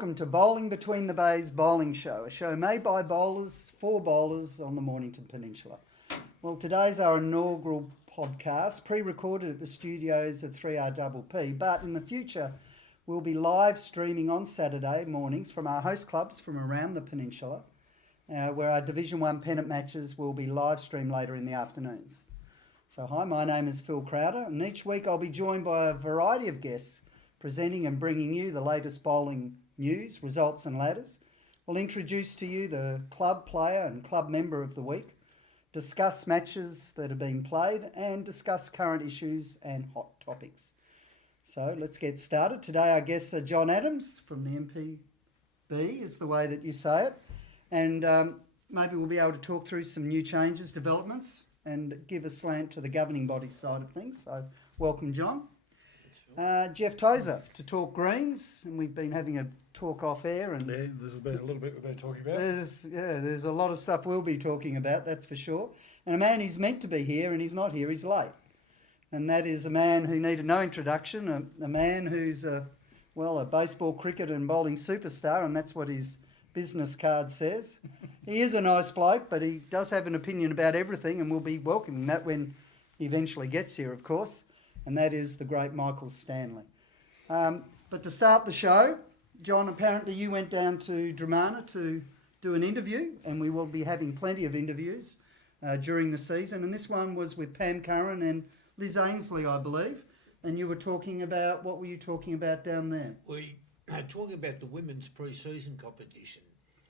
welcome to Bowling Between the Bays Bowling Show, a show made by bowlers for bowlers on the Mornington Peninsula. Well, today's our inaugural podcast, pre-recorded at the studios of 3RPP, but in the future we'll be live streaming on Saturday mornings from our host clubs from around the peninsula, where our Division 1 Pennant matches will be live streamed later in the afternoons. So hi, my name is Phil Crowder, and each week I'll be joined by a variety of guests presenting and bringing you the latest bowling news, results and ladders. We'll introduce to you the club player and club member of the week, discuss matches that have been played and discuss current issues and hot topics. So let's get started. Today our guests are John Adams from the MPB, is the way that you say it. And maybe we'll be able to talk through some new changes, developments and give a slant to the governing body side of things. So welcome, John. Jeff Tozer to talk greens, and we've been having a talk off air. And yeah, this has been a little bit we've been talking about. There's a lot of stuff we'll be talking about, that's for sure. And a man who's meant to be here and he's not here, he's late. And that is a man who needed no introduction, a man who's a baseball, cricket and bowling superstar, and that's what his business card says. He is a nice bloke, but he does have an opinion about everything, and we'll be welcoming that when he eventually gets here, of course. And that is the great Michael Stanley. But to start the show, John, apparently you went down to Dramana to do an interview, and we will be having plenty of interviews during the season. And this one was with Pam Curran and Liz Ainsley, I believe. And you were talking about, what were you talking about down there? We are talking about the women's pre-season competition.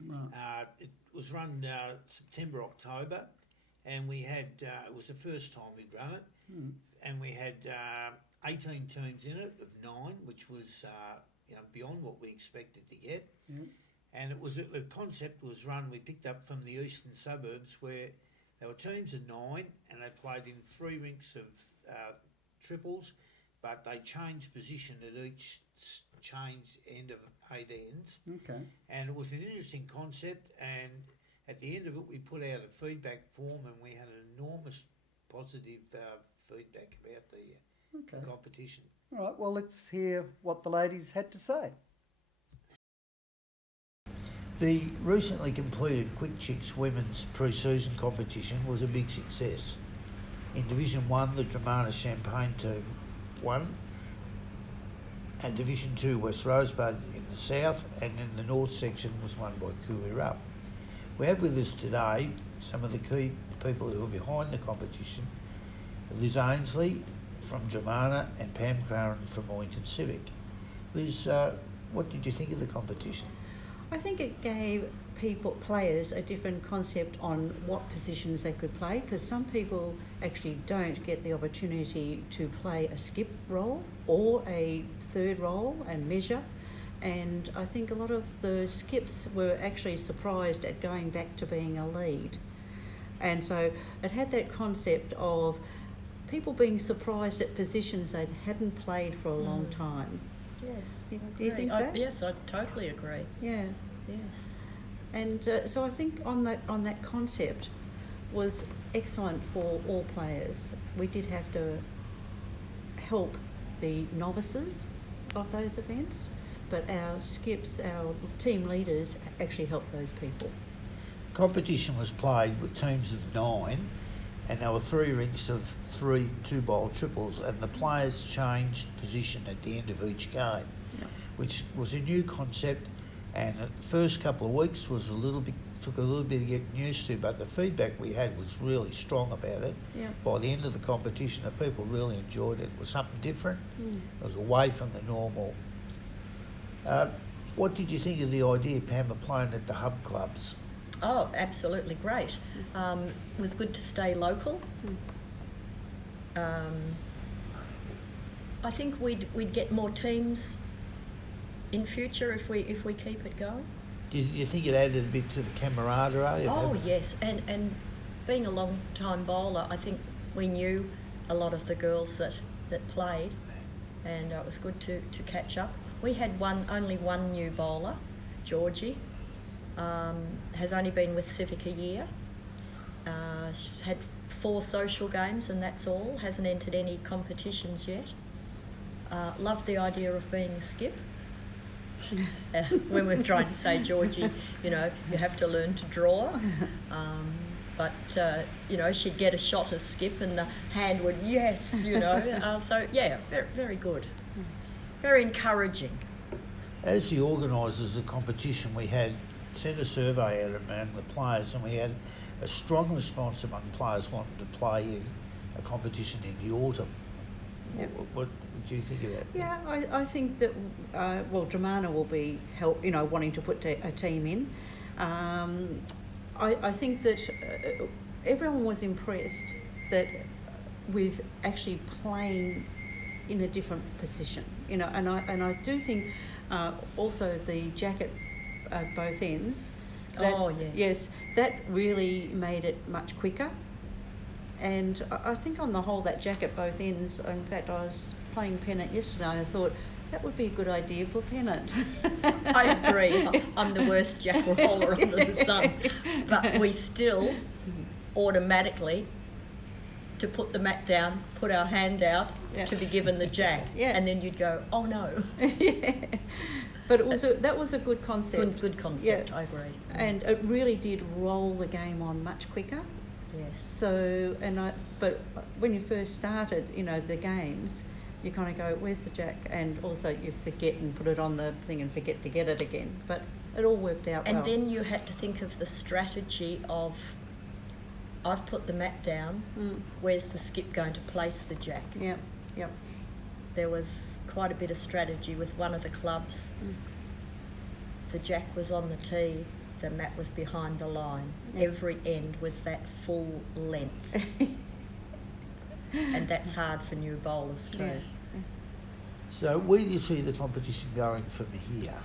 Right. It was run September, October, and we had, it was the first time we'd run it. And we had 18 teams in it of 9, which was beyond what we expected to get. And it was the concept was run. We picked up from the eastern suburbs where there were teams of 9, and they played in 3 rinks of triples, but they changed position at each changed end of 8 ends. Okay. And it was an interesting concept. And at the end of it, we put out a feedback form, and we had an enormous positive feedback about the competition. All right, well, let's hear what the ladies had to say. The recently completed Quick Chicks women's pre-season competition was a big success. In Division 1, the Dramana Champagne team won, and Division 2 West Rosebud in the south, and in the north section was won by Cooley Rupp. We have with us today some of the key people who are behind the competition: Liz Ainsley from Dramana and Pam Curran from Mornington Civic. Liz, what did you think of the competition? I think it gave players a different concept on what positions they could play, because some people actually don't get the opportunity to play a skip role or a third role and measure. And I think a lot of the skips were actually surprised at going back to being a lead. And so it had that concept of people being surprised at positions they hadn't played for a long time. Yes. Do you think that? Yes, I totally agree. Yeah. Yes. And so I think on that concept was excellent for all players. We did have to help the novices of those events, but our skips, our team leaders actually helped those people. Competition was played with teams of 9, and there were 3 rinks of 3 2-bowl triples, and the players changed position at the end of each game, which was a new concept. And the first couple of weeks was took a little bit to get used to, but the feedback we had was really strong about it. Yeah. By the end of the competition, the people really enjoyed it. It was something different. It was away from the normal. What did you think of the idea, Pam, of playing at the hub clubs? Oh, absolutely great. It was good to stay local. I think we'd get more teams in future if we keep it going. Did you think it added a bit to the camaraderie? Oh yes, and being a long time bowler, I think we knew a lot of the girls that played, and it was good to catch up. We had only one new bowler, Georgie. Has only been with Civic a year. She's had 4 social games and that's all. Hasn't entered any competitions yet. Loved the idea of being a skip. when we're trying to say, Georgie, you know, you have to learn to draw. But, you know, she'd get a shot of skip and the hand would, yes, you know. So, yeah, very, very good. Very encouraging. As the organisers of the competition, we had sent a survey out among the players, and we had a strong response among players wanting to play in a competition in the autumn. Yep. What do you think of that? Yeah, I think that, well, Dramana will be wanting to put a team in. I think that everyone was impressed that with actually playing in a different position, you know, and I do think also the jacket at both ends. Yes, that really made it much quicker. And I think on the whole, that jacket both ends, in fact, I was playing Pennant yesterday, I thought that would be a good idea for Pennant. I agree. I'm the worst jack roller under the sun. But we still automatically, to put the mat down, put our hand out to be given the jack. Yeah. And then you'd go, oh no. Yeah. But that was a good concept. Good concept, I agree. And it really did roll the game on much quicker. Yes. So, but when you first started, you know, the games, you kind of go, where's the jack? And also you forget and put it on the thing and forget to get it again. But it all worked out well. And then you had to think of the strategy of, I've put the mat down, where's the skip going to place the jack? Yep. There was quite a bit of strategy with one of the clubs. The jack was on the tee, the mat was behind the line. Yep. Every end was that full length. And that's hard for new bowlers too. Yeah. So where do you see the competition going from here?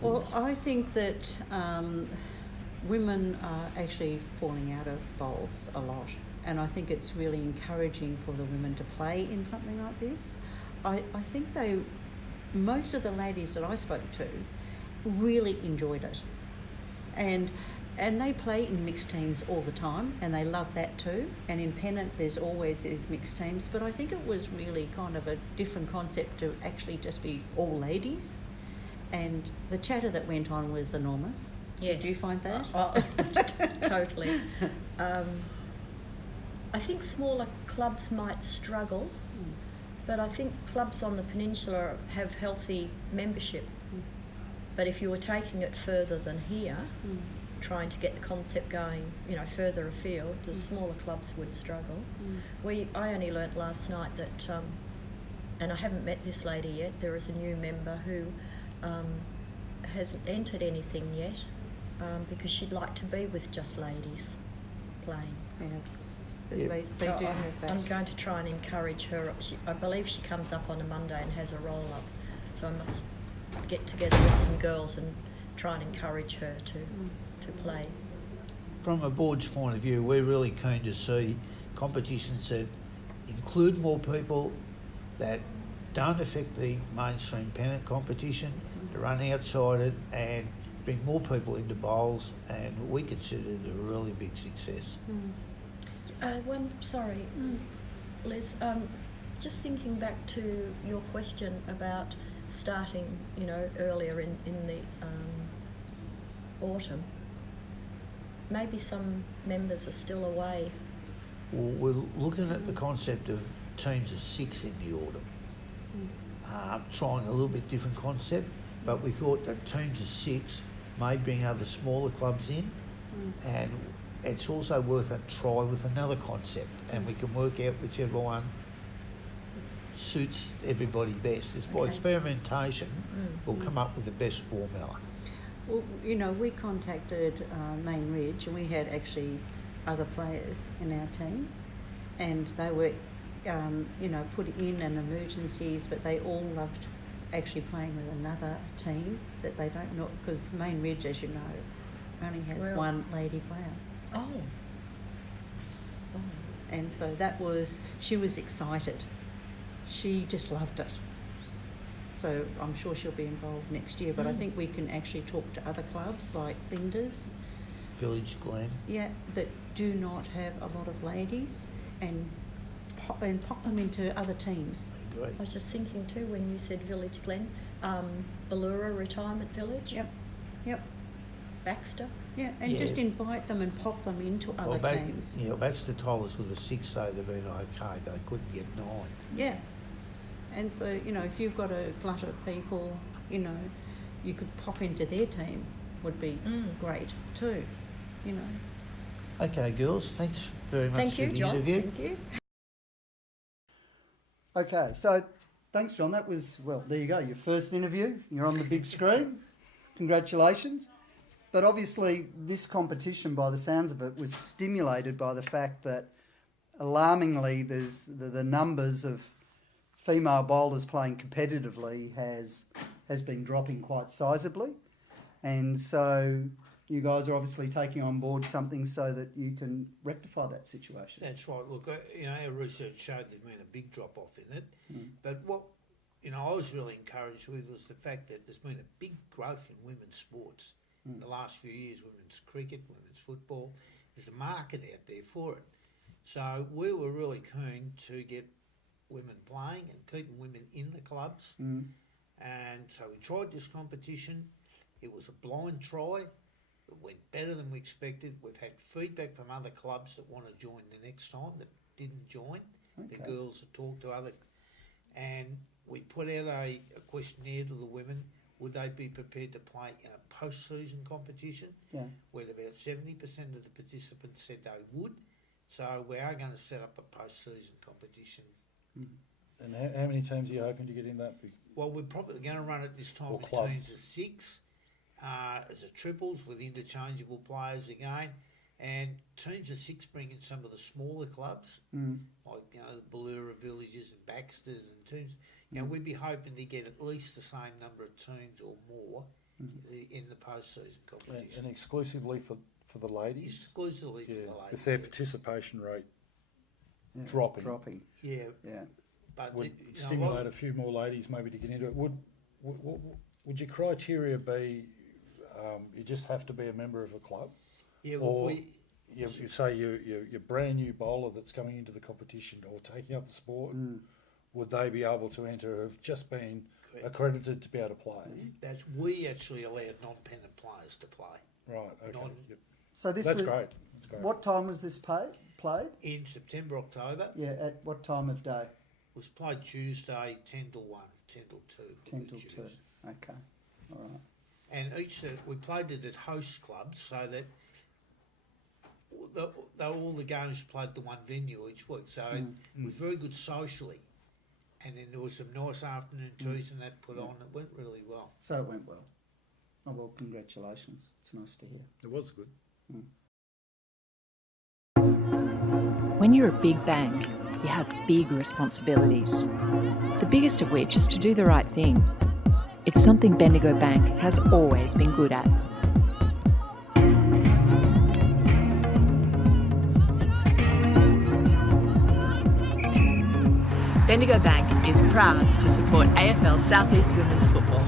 Well, I think that women are actually falling out of bowls a lot, and I think it's really encouraging for the women to play in something like this. I think most of the ladies that I spoke to really enjoyed it, and they play in mixed teams all the time, and they love that too. And in Pennant, there's always these mixed teams, but I think it was really kind of a different concept to actually just be all ladies. And the chatter that went on was enormous. Yes. Did you find that? Totally. I think smaller clubs might struggle, but I think clubs on the peninsula have healthy membership. But if you were taking it further than here, trying to get the concept going, you know, further afield, the smaller clubs would struggle. I only learnt last night that, and I haven't met this lady yet, there is a new member who hasn't entered anything yet because she'd like to be with just ladies playing. Yeah. Yeah. They So do have that. I'm going to try and encourage her. I believe she comes up on a Monday and has a roll-up, so I must get together with some girls and try and encourage her to play. From a board's point of view, we're really keen to see competitions that include more people, that don't affect the mainstream Pennant competition, to run outside it and bring more people into bowls, and we consider it a really big success. Liz, just thinking back to your question about starting, you know, earlier in the autumn, maybe some members are still away. Well, we're looking at the concept of teams of 6 in the autumn, trying a little bit different concept, but we thought that teams of 6 may bring other smaller clubs in, and it's also worth a try with another concept, and we can work out whichever one suits everybody best. It's by experimentation we'll come up with the best formula. Well, you know, we contacted Main Ridge, and we had actually other players in our team, and they were, you know, put in an emergencies, but they all loved actually playing with another team that they don't know, because Main Ridge, as you know, only has one lady player. Oh. And so she was excited. She just loved it. So I'm sure she'll be involved next year, but I think we can actually talk to other clubs like Flinders. Village Glen. Yeah, that do not have a lot of ladies, and pop them into other teams. I agree. I was just thinking too when you said Village Glen, Ballura Retirement Village, Yep. Baxter. Yeah, and Yeah. just invite them and pop them into other teams. Baxter told us with the 6 they'd have been okay, but they couldn't get 9. Yeah. And so, you know, if you've got a glut of people, you know, you could pop into their team would be great too, you know. Okay, girls, thanks very much Thank for you, the John. interview. Thank you. Okay, so thanks, John. That was, well, there you go, your first interview. You're on the big screen. Congratulations. But obviously, this competition, by the sounds of it, was stimulated by the fact that, alarmingly, there's the numbers of female bowlers playing competitively has been dropping quite sizably. And so you guys are obviously taking on board something so that you can rectify that situation. That's right. Look, our research showed there's been a big drop-off in it. But what, I was really encouraged with was the fact that there's been a big growth in women's sports. The last few years, women's cricket, women's football, there's a market out there for it. So we were really keen to get women playing and keeping women in the clubs. And so we tried this competition. It was a blind try. It went better than we expected. We've had feedback from other clubs that want to join the next time that didn't join. The girls have talked to other, and we put out a questionnaire to the women. Would they be prepared to play in a post-season competition? Yeah. Where about 70% of the participants said they would. So we are going to set up a post-season competition. And how many teams are you hoping to get in that? Well, we're probably going to run it this time Or in clubs. teams of 6, as a triples with interchangeable players again, and teams of 6 bring in some of the smaller clubs, like the Ballura Villages and Baxters and teams. We'd be hoping to get at least the same number of teams or more in the post-season competition. And exclusively for the ladies? Exclusively for the ladies. With their participation rate dropping. Yeah. But Would stimulate a few more ladies maybe to get into it. Would your criteria be you just have to be a member of a club? Yeah, or you say you're brand new bowler that's coming into the competition or taking up the sport, would they be able to enter, have just been accredited to be able to play? We actually allowed non-pennant players to play. Right, okay. So this That's was, great. What time was this played? In September, October. Yeah, at what time of day? It was played Tuesday, 10 till 1, 10 till 2. 10 till 2. Okay, all right. And we played it at host clubs so that all the games played at the one venue each week. So it was very good socially. And then there was some nice afternoon teas and that put on. It went really well. So it went well. Oh, well, congratulations. It's nice to hear. It was good. When you're a big bank, you have big responsibilities. The biggest of which is to do the right thing. It's something Bendigo Bank has always been good at. Bendigo Bank is proud to support AFL Southeast Women's Football.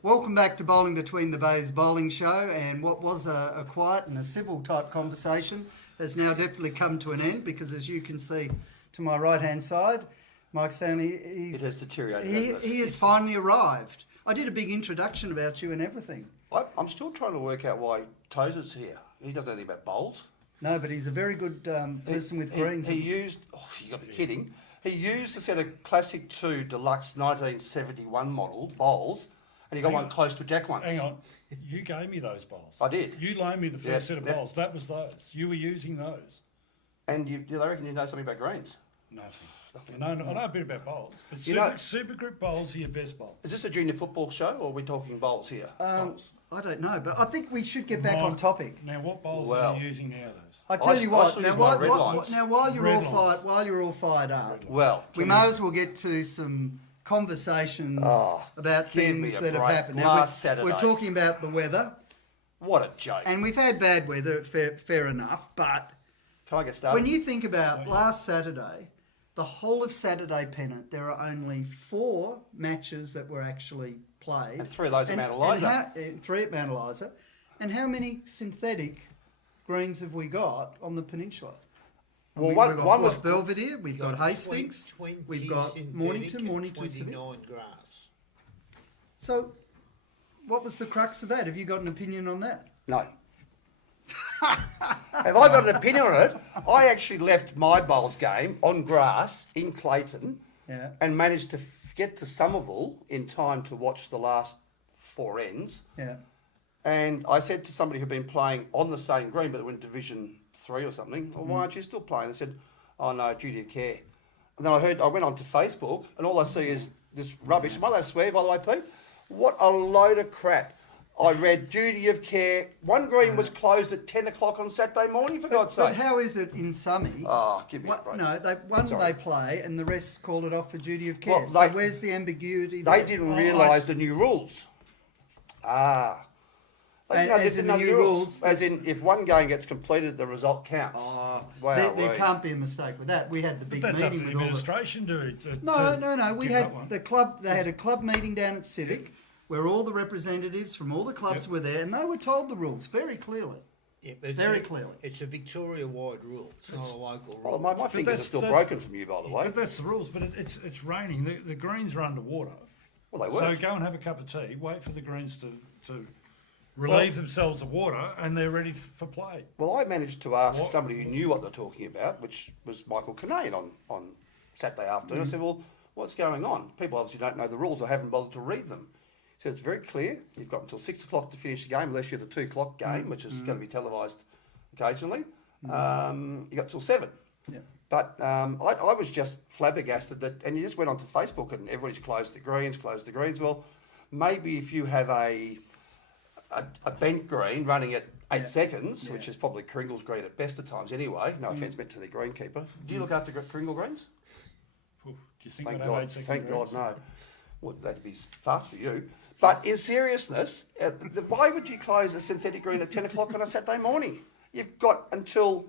Welcome back to Bowling Between the Bays Bowling Show, and what was a quiet and a civil type conversation has now definitely come to an end, because as you can see to my right hand side, Mike Stanley, it has deteriorated. He has finally arrived. I did a big introduction about you and everything. I'm still trying to work out why Tozer's here. He doesn't know anything about bowls. No, but he's a very good person with greens. He used, you got to be kidding, he used a set of Classic 2 Deluxe 1971 model bowls, and he got one close to Jack once. Hang on. You gave me those bowls. I did. You loaned me the first set of bowls. That was those. You were using those. And I reckon you know something about greens. Nothing. I know a bit about bowls. But super grip bowls are your best bowls. Is this a junior football show, or are we talking bowls here? Bowls. I don't know, but I think we should get back on topic. Now, what bowls are you using nowadays? I tell you what. Now, while you're Red all fired up, Well, we may as well get to some conversations Oh, about give me things a that have break. happened. Last we're Saturday. talking about the weather, What a joke. and we've had bad weather, fair enough, but Can I get started? when you think about last Saturday, the whole of Saturday Pennant, there are only 4 matches that were actually played. And 3 of those at Mount Eliza. 3 at Mount Eliza. And how many synthetic greens have we got on the peninsula? Well, we've one got was Belvedere, we've got Hastings, 20 we've got synthetic Mornington, and Mornington Civic. 29 grass. So, what was the crux of that? Have you got an opinion on that? No. Have I got an opinion on it? I actually left my bowls game on grass in Clayton Yeah. and managed to get to Somerville in time to watch the last 4 ends. Yeah. And I said to somebody who'd been playing on the same green, but they were in Division 3 or something, well, why aren't you still playing? They said, oh no, duty of care. And then I went onto Facebook, and all I see is this rubbish. Am I allowed to swear, by the way, Pete? What a load of crap. I read duty of care. One green was closed at 10 o'clock on Saturday morning, for God's But sake. how is it in Surrey? Oh, give me a break. No, Sorry. they play and the rest called it off for duty of care. Well, So where's the ambiguity there? They didn't realise the new rules. They And as in the new rules- As in, if one game gets completed, the result counts. There can't be a mistake with that. We had the big That's up to meeting the with all the... administration to No. We give had that one. the club. They had a club meeting down at Civic, where all the representatives from all the clubs Yep. were there, and they were told the rules very clearly. Yeah, but Very clearly. It's a Victoria-wide rule. It's not a local Well, rule. my fingers are that's- still that's- broken from you, by the way. But that's the rules. But it's raining. The greens are underwater. Well, they So weren't. go and have a cup of tea. Wait for the greens to relieve themselves of water, and they're ready for play. Well, I managed to ask What? somebody who knew what they're talking about, which was Michael Kinane on Saturday afternoon. I said, well, what's going on? People obviously don't know the rules or haven't bothered to read them. He said, it's very clear. You've got until 6 o'clock to finish the game, unless you're the 2 o'clock game, which is going to be televised occasionally. You got till 7. Yeah. But I was just flabbergasted that, and you just went onto Facebook and everybody's closed the greens. Well, maybe if you have a bent green running at 8 seconds, which is probably Kringle's green at best at times anyway, no offence meant to the greenkeeper. Do you look after Kringle greens? Ooh, do you think Thank they'd have God, 8 second thank greens? God, no. Well, that'd be fast for you. But in seriousness, why would you close a synthetic green at 10 o'clock on a Saturday morning? You've got until,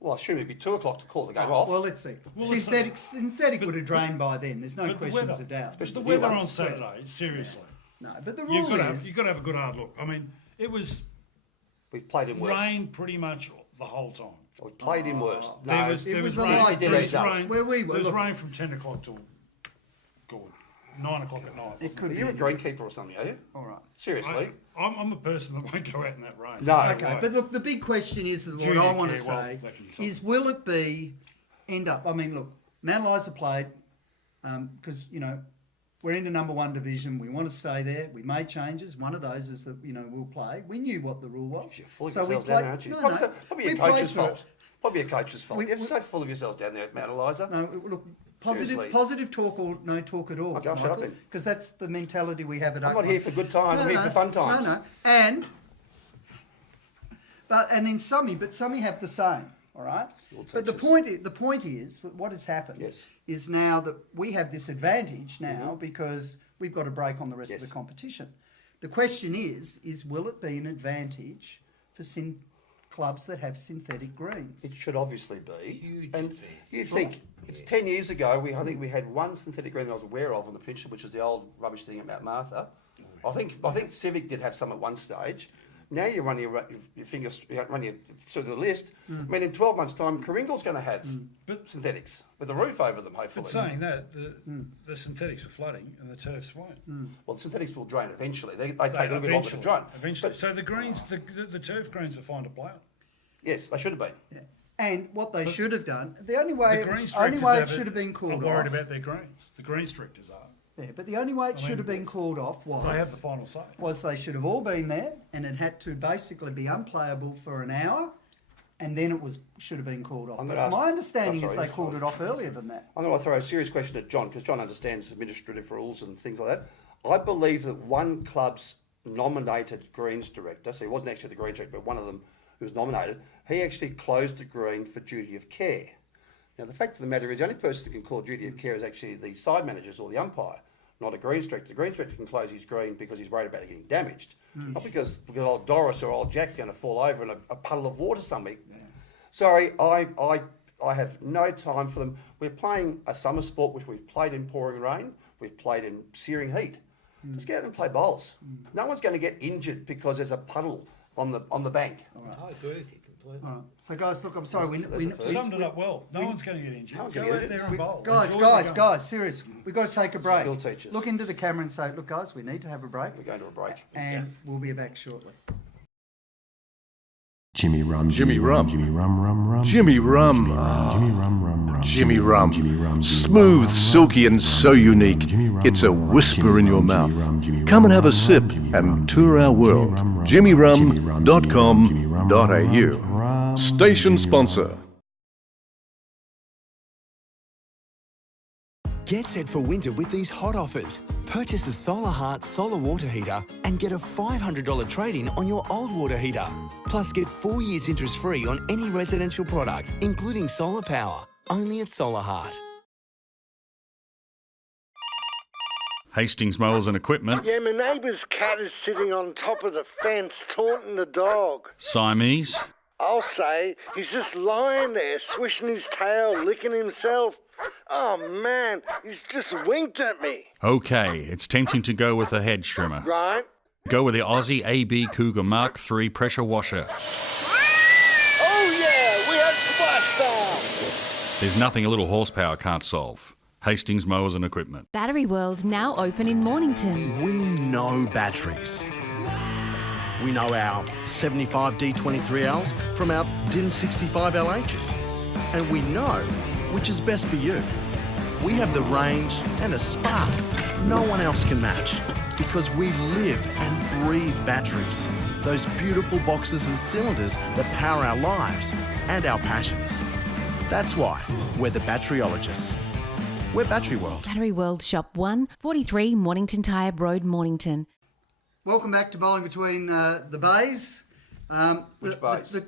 well, I assume it'd be 2 o'clock to call the game off. Well, let's see. Well, Synthetic would have drained by then. There's no But the questions weather, of doubt. the the new weather ones. on Saturday, seriously. No, but the You've rule got, is... you've got to have a good hard look. I mean, it was We've played him worse. rain pretty much the whole time. We've played him worse. There No, was, it there was was a rain. light There was drizzle. rain. Where we were, There was look. rain from 10 o'clock till 9 o'clock at night. It could are be. you a greenkeeper or something, are you? All right. Seriously? I'm a person that won't go out in that rain. No. Okay, but look, the big question is that what Duty I of want to care, well, say that can be is, will it be end up? I mean, look, Mount Eliza played because we're into number 1 division. We want to stay there. We made changes. One of those is that we'll play. We knew what the rule was. You're full of So we yourselves down played- there, aren't you? No, Probably we a played coach's for it. fault. Probably a coach's fault. We- You're so full of yourselves down there at Mount Eliza. No, look, Seriously. positive talk or no talk at all, Okay, I'll shut up then. because that's the mentality we have at I'm not here for good times. I'm here for fun times. No, and in Summy, but Summy have the same. All right, You'll but the teach point is what has happened Yes. is now that we have this advantage now because we've got a break on the rest of Yes. the competition. The question is will it be an advantage for clubs that have synthetic greens? It should obviously be. Huge and advantage. you think it's 10 years ago. I think we had one synthetic green that I was aware of on the peninsula, which was the old rubbish thing at Mount Martha. I think Civic did have some at one stage. Now you're running your fingers running through the list. I mean, in 12 months' time, Kringle's going to have But- synthetics with a roof over them, hopefully. But saying that, the synthetics are flooding and the turfs won't. Well, the synthetics will drain eventually. They take a little bit longer to drain. Eventually. But So the greens, the turf greens are fine to play on. yes, they should have been. Yeah. And what they should have done, the only way The greens only directors way it have should have been are called worried off. about their greens. The greens directors are. Yeah, but the only way it I should mean, have been called off They have the final say. was they should have all been there, and it had to basically be unplayable for an hour, and then should have been called off. I'm But gonna ask- my understanding oh, is sorry, they called it off earlier than that. I'm going to throw a serious question at John, because John understands administrative rules and things like that. I believe that one club's nominated Greens director, so he wasn't actually the Greens director, but one of them who was nominated, he actually closed the green for duty of care. Now, the fact of the matter is the only person who can call duty of care is actually the side managers or the umpire. not a green instructor. The green instructor can close his green because he's worried about it getting damaged, not because old Doris or old Jack's going to fall over in a puddle of water somewhere. Yeah. Sorry, I have no time for them. We're playing a summer sport which we've played in pouring rain, we've played in searing heat. Just get out and play bowls. No one's going to get injured because there's a puddle on the bank. Right. I agree with you completely. All right. So, guys, look, I'm sorry. You summed it up well. No one's going to get injured. Go out there and bowl. Guys, serious. We've got to take a break. School teachers. Look into the camera and say, look, guys, we need to have a break. We're going to a break. And we'll be back shortly. Jimmy Rum. Jimmy Rum. Jimmy Rum Rum Rum. Jimmy Rum. Jimmy Rum Rum Rum. Jimmy Rum. Jimmy Rum. Smooth, silky and so unique. It's a whisper in your mouth. Come and have a sip and tour our world. jimmyrum.com.au. Station sponsor. Get set for winter with these hot offers. Purchase a Solar Heart solar water heater and get a $500 trade-in on your old water heater. Plus get 4 years interest-free on any residential product, including solar power. Only at Solar Heart. Hastings Mowers and Equipment. Yeah, my neighbour's cat is sitting on top of the fence taunting the dog. Siamese. I'll say, he's just lying there, swishing his tail, licking himself. Oh man, he's just winked at me. Okay, it's tempting to go with a hedge trimmer. Right? Go with the Aussie AB Cougar Mark III pressure washer. Oh yeah, we had splashdown. There's nothing a little horsepower can't solve. Hastings Mowers and Equipment. Battery World now open in Mornington. We know batteries. We know our 75 D23Ls from our DIN 65 LHs. And we know which is best for you. We have the range and a spark no one else can match because we live and breathe batteries. Those beautiful boxes and cylinders that power our lives and our passions. That's why we're the batteryologists. We're Battery World. Battery World Shop 1, 43 Mornington Tyre Road, Mornington. Welcome back to Bowling Between the Bays. Which bays?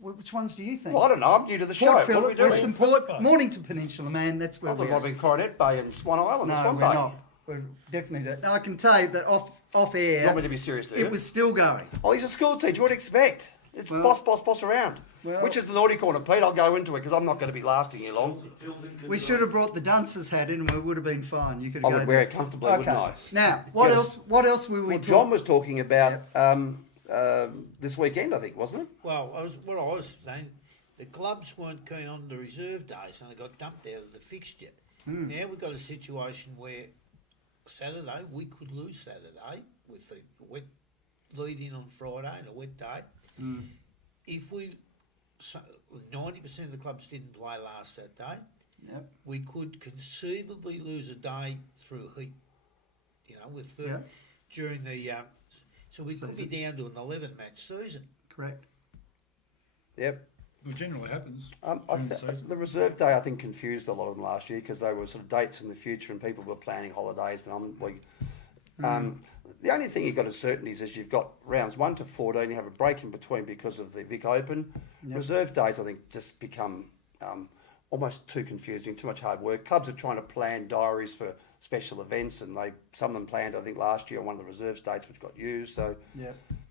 Which ones do you think? Well, I don't know. I'm new to the show. Port What are we Phillip, doing? Western Port, Mornington Peninsula, man. That's where I thought we it might are. have been Coronet Bay and Swan Island. No, Swan we're Bay. not. We're definitely not. Now, I can tell you that off air, You want me to be serious, do you? it was still going. Oh, he's a school teacher. What do you expect? It's Well- boss around. Well- Which is the naughty corner, Pete? I'll go into it because I'm not going to be lasting here long. We should have brought the dunce's hat in and we would have been fine. You could I have would wear it comfortably, wouldn't I? Now, what Yes. else? What else were we Well, talking? John was talking about this weekend, I think, wasn't it? Well, what I was saying, the clubs weren't keen on the reserve days and they got dumped out of the fixture. Now we've got a situation where Saturday, we could lose Saturday with the wet lead in on Friday and a wet day. If 90% of the clubs didn't play last Saturday, we could conceivably lose a day through heat, with during the so we could be down to an 11-match season. Correct. Yep. It generally happens. The reserve day, I think, confused a lot of them last year because they were sort of dates in the future and people were planning holidays. And the only thing you've got as certainties is you've got rounds 1 to 14. You have a break in between because of the Vic Open. Reserve days, I think, just become almost too confusing, too much hard work. Clubs are trying to plan diaries for special events, and some of them planned, I think, last year on one of the reserve dates, which got used. So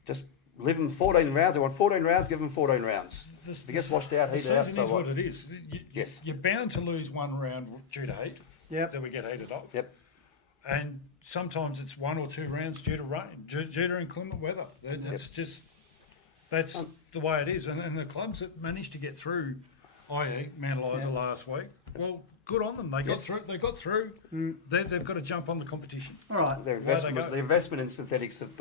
just live them 14 rounds. They want 14 rounds, give them 14 rounds. If it gets washed out, heat it out. The So season is what it is. Yes. You're bound to lose one round due to heat. Yep. Then we get heated up. Yep. And sometimes it's 1 or 2 rounds due to rain, due to inclement weather. That's the way it is. And the clubs that managed to get through, i.e. Mount Eliza last week, well, good on them. They got through. They got through. They've got to jump on the competition. All right. Their investment in synthetics have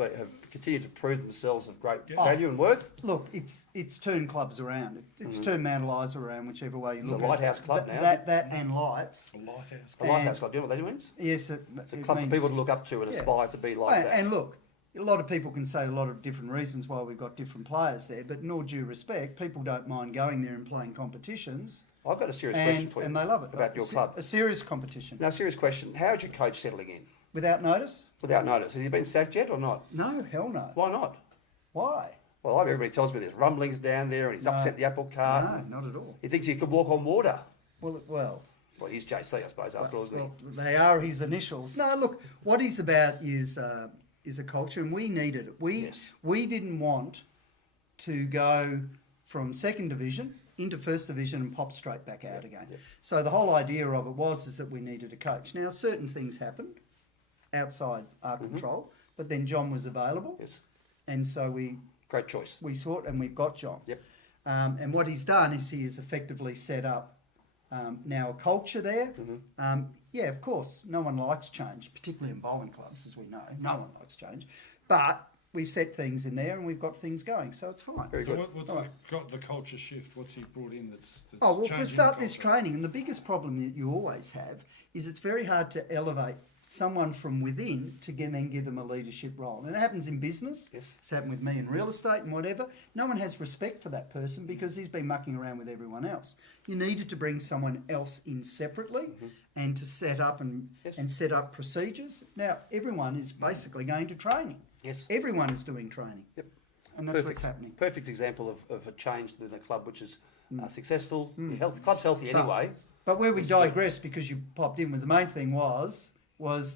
continued to prove themselves of great value and worth. Look, it's turned clubs around. It's turned Mount Eliza around, whichever way you look at it. It's a lighthouse club now. That and lights. A lighthouse. A lighthouse club, do you know what that means? Yes. It's a club for people to look up to and aspire to be like that. And look, a lot of people can say a lot of different reasons why we've got different players there, but in all due respect, people don't mind going there and playing competitions. I've got a serious question for you. And they love it. About your club. A serious competition. Now, serious question. How's your coach settling in? Without notice? Without notice. Has he been sacked yet or not? No, hell no. Why not? Why? Well, everybody tells me there's rumblings down there and he's upset the apple cart. No, not at all. He thinks he could walk on water. Well, Well, he's JC, I suppose, after all, isn't he? Well, they are his initials. No, look, what he's about is a culture, and we needed it. We didn't want to go from second division into first division and pop straight back out again. Yep. So the whole idea of it was that we needed a coach. Now, certain things happened outside our control, but then John was available. Yes. And so Great choice. we sought and we've got John. Yep. And what he's done is he has effectively set up now a culture there. Yeah, of course, no one likes change, particularly in bowling clubs, as we know. No one likes change. But we've set things in there and we've got things going, so it's fine. Very good. What's the culture shift? What's he brought in that's Oh, well, for a changing start, the this culture? training, and the biggest problem that you always have is it's very hard to elevate someone from within to then give them a leadership role. And it happens in business. Yes. It's happened with me in real estate and whatever. No one has respect for that person because he's been mucking around with everyone else. You needed to bring someone else in separately and to set up and set up procedures. Now, everyone is basically going to training. Yes. Everyone is doing training. Yep. And that's what's happening. Perfect example of a change within a club which is successful. The club's healthy anyway. But where we digress, because you popped in, was the main thing was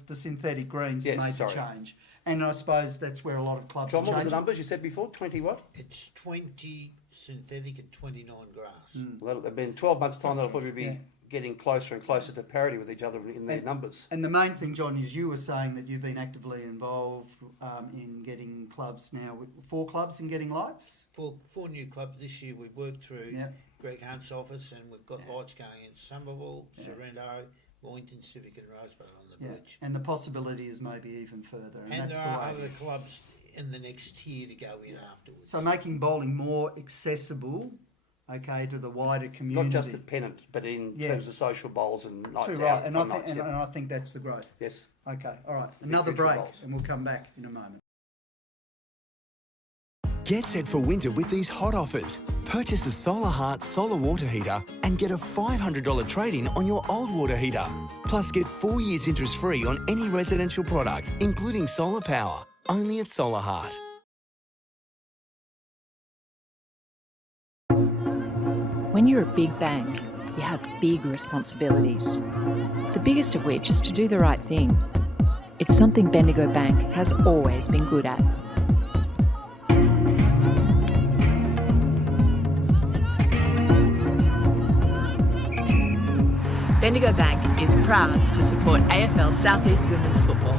the synthetic greens that made the change. And I suppose that's where a lot of clubs John, are what was changing. the numbers you said before? 20 what? It's 20 synthetic and 29 grass. Well, that'll be in 12 months' time, they'll probably be getting closer and closer to parity with each other in their numbers. And the main thing, John, is you were saying that you've been actively involved in getting clubs now, with 4 clubs in getting lights? Four new clubs this year. We've worked through Greg Hunt's office, and we've got lights going in Somerville, Sorrento, Mornington, Civic and Rosebud on the beach. And the possibility is maybe even further. And And that's there are the way. other clubs in the next tier to go in afterwards. So making bowling more accessible, okay, to the wider community. Not just at Pennant, but in terms of social bowls and nights Too out. right, and I think that's the growth. Yes. Okay, all right. the big Another future break, goals. and we'll come back in a moment. Get set for winter with these hot offers. Purchase a Solar Heart solar water heater and get a $500 trade-in on your old water heater. Plus, get 4 years interest-free on any residential product, including solar power. Only at Solar Heart. When you're a big bank, you have big responsibilities. The biggest of which is to do the right thing. It's something Bendigo Bank has always been good at. Bendigo Bank is proud to support AFL Southeast Women's Football.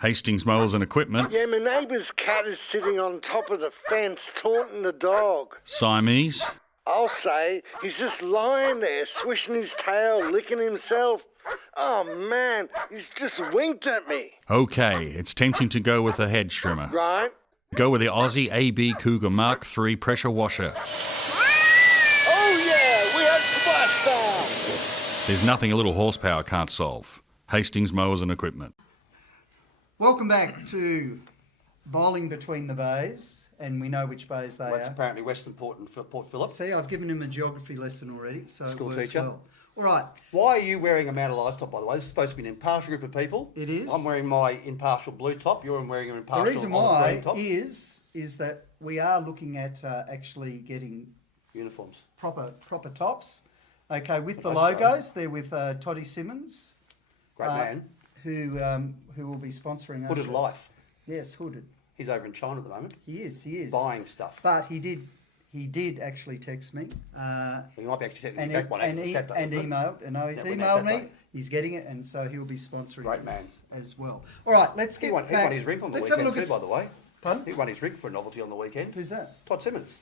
Hastings Mowers and Equipment, Yeah, my neighbour's cat is sitting on top of the fence taunting the dog. Siamese, I'll say he's just lying there, swishing his tail, licking himself. Oh man, he's just winked at me. Okay, it's tempting to go with a head trimmer. Right? Go with the Aussie AB Cougar Mark III pressure washer. Oh yeah, we had splashdown. There's nothing a little horsepower can't solve. Hastings Mowers and Equipment. Welcome back to Bowling Between the Bays, and we know which bays they That's are. apparently Western Port and Port Phillip. See, I've given him a geography lesson already, so School it works teacher. well. All right. Why are you wearing a Mount Eliza top, by the way? This is supposed to be an impartial group of people. It is. I'm wearing my impartial blue top. You're wearing an The impartial reason olive why green top. is that we are looking at actually getting Uniforms. proper tops. Okay, with the I hope so. logos, they're with Toddy Simmons, Great man. who will be sponsoring us. Hooded Life. Yes, Hooded. He's over in China at the moment. He is. Buying stuff. But he did actually text me. He might be actually sending and me back one Saturday. and isn't it? emailed. And he's Yeah, when emailed that's me. He's getting it, and so he'll be sponsoring Great us man. as well. All right, let's He get won back. his ring on the Let's have a weekend look too, at. by the way. Pardon? He won his ring for a novelty on the weekend. Who's that? Todd Simmons.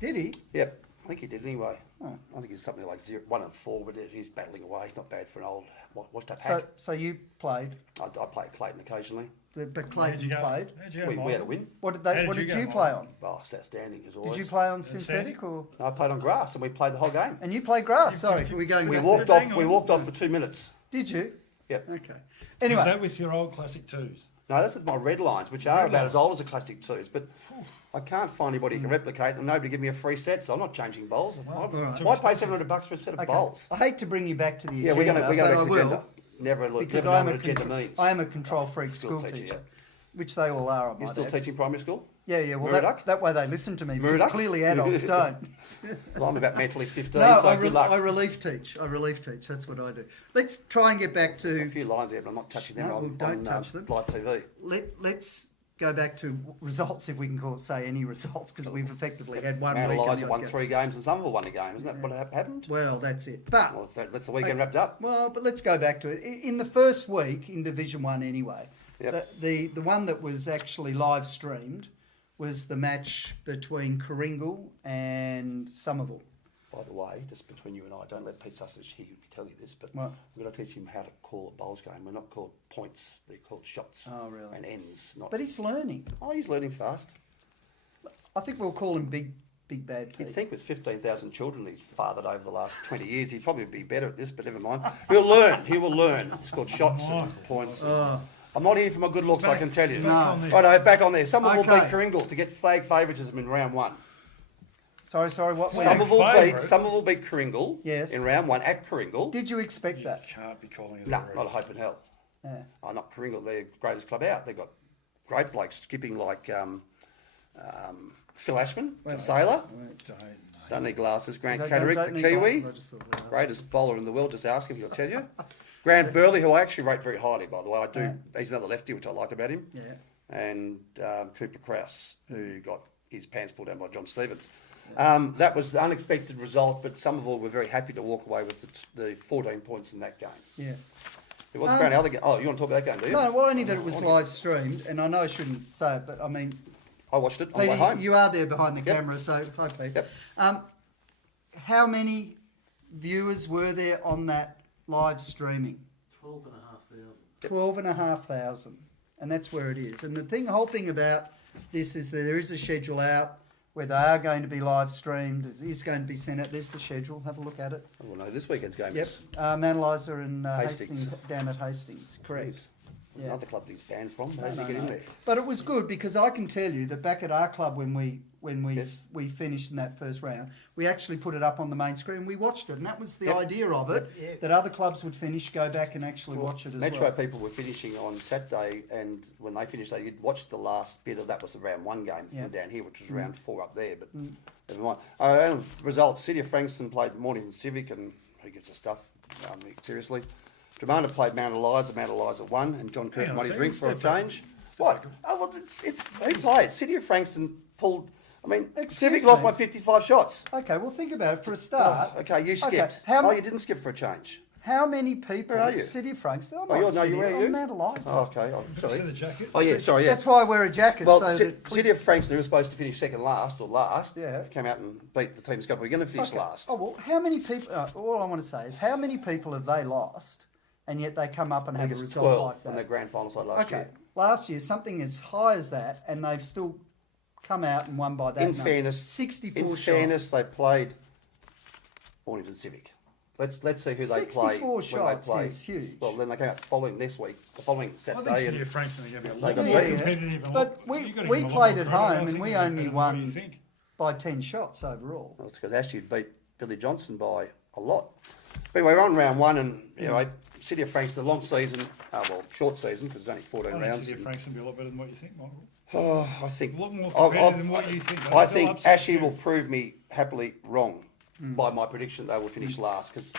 Did he? Yep. I think he did anyway. Oh. I think he's something like 1 and 4, but he's battling away. He's not bad for an old washed-up hat. So you played, I play at Clayton occasionally. but Clayton played. How'd you go, We had a Michael? win. What did How they? did What you did go, you Mike? play on? Oh, it's outstanding as always. Did you play on Outstanding? synthetic or? No, I played on grass and we played the whole game. And you played grass. Sorry, we're going. We back walked to- off. We walked off for 2 minutes. Did you? Yep. Okay. Is Anyway, that with your old classic twos? No, that's with my red lines, which are Red about lines. as old as the classic twos, but I can't find anybody who can replicate them. Nobody give me a free set, so I'm not changing bowls. right. Why pay $700 for a set of okay. bowls? I hate to bring you back to the Yeah, agenda, we're going to but back I to the will. agenda. Never Because know I am what a agenda means. I am a control freak school teacher, teacher. which they all are. You're still teaching primary school? Yeah. Well, Murdoch? that way they listen to me. Murdoch? Because clearly adults don't. Well, I'm about mentally 15, No, so good luck. I relief teach. That's what I do. Let's try and get back to. There's a few lines there, but I'm not touching them on don't touch them. live TV. Let's go back to results, if we can say any results, because we've effectively had one Mount week. Eliza won 3 games and Somerville won a game. Isn't that what happened? Well, that's it. But Well, that's the weekend wrapped up. Well, but let's go back to it. In the first week in Division 1 anyway, Yep. the one that was actually live streamed was the match between Coringal and Somerville. By the way, just between you and I, don't let Pete Sussage tell you this, but What? we've got to teach him how to call a bowls game. We're not called points, they're called shots. Oh, really? And ends. Not. But he's learning. Oh, he's learning fast. I think we'll call him Big Bad Pete. You'd think with 15,000 children he's fathered over the last 20 years, he'd probably be better at this, but never mind. He'll learn. He will learn. It's called shots and points. I'm not here for my good looks, I can tell you. Right, back on there. Somerville will beat Coringal to get flag favouritism in round 1. Sorry, what? Somerville beat Coringal in round 1 at Coringal. Did you expect that? Can't be calling it. No, not a hope in hell. Yeah. Oh, not Coringal, they're greatest club out. They've got great blokes skipping like Phil Ashman, sailor. Don't need glasses. Grant Catterick, the Kiwi. Greatest bowler in the world, just ask him, he'll tell you. Grant Burley, who I actually rate very highly, by the way. I do. He's another lefty, which I like about him. Yeah. And Cooper Krause, who got his pants pulled down by John Stevens. That was the unexpected result, but Somerville were very happy to walk away with the 14 points in that game. Yeah. It wasn't apparently other game. Oh, you want to talk about that game, do you? No, well, only that it was live streamed, and I know I shouldn't say it, but I mean, I watched it on the Peter, way home. you are there behind the camera, so hi, Pete. Yep. How many viewers were there on that live streaming? 12,500. 12,500, and that's where it is. And the whole thing about this is that there is a schedule out where they are going to be live streamed. It is going to be sent out. There's the schedule. Have a look at it. Oh, well, no, this weekend's game Yep. is Mount Eliza and Hastings. Hastings down at Hastings. Correct. Yeah. Another club that he's banned from. How did he get in there? But it was good because I can tell you that back at our club when we finished in that first round, we actually put it up on the main screen. We watched it, and that was the idea of it. That other clubs would finish, go back and actually watch it as Metro well. people were finishing on Saturday, and when they finished, they did watch the last bit of that was the round 1 game from down here, which was round 4 up there. But never mind. And results: City of Frankston played Mornington Civic, and who gives a stuff? Seriously. Dramana played Mount Eliza. Mount Eliza won, and John Kirk won his ring for a change. What? Oh well, it's who played? City of Frankston pulled. I mean, Civic lost by 55 shots. Okay, well think about it for a start. Okay, you skipped. Okay, No, you didn't skip for a change. How many people Where are you? City of Frankston? I'm Oh, not you're, no, City, where are I'm you? Mount Eliza. Oh, okay. I'm sorry. See the jacket? Oh, yeah, sorry, yeah. That's why I wear a jacket. Well, so City of Frankston, who was supposed to finish second last or last, Yeah. came out and beat the team Scott. We're going to finish last. Oh, well, how many people... all I want to say is how many people have they lost and yet they come up and I have think a it's result 12 like that? from the grand final side last year. Last year, something as high as that, and they've still come out and won by that In number. fairness, 64 in shots. fairness, they played Mornington Civic. Let's see who they play 64 when shots they play. is huge. Well, then they came out the following Saturday. I think City of Frankston are going to be a they lot got more beat. competitive. and But so you've got to we give them a lot played more at credit. I home don't and think we they're only better than what you won think. by 10 shots overall. Well, it's because Ashley beat Billy Johnson by a lot. But anyway, we're on round 1, and City of Frankston, long season, short season because it's only 14 I think rounds. City of Frankston will be a lot better than what you think, Michael. Oh, I think A lot more competitive than what you think. I think Ashley will prove me happily wrong by my prediction they will finish last because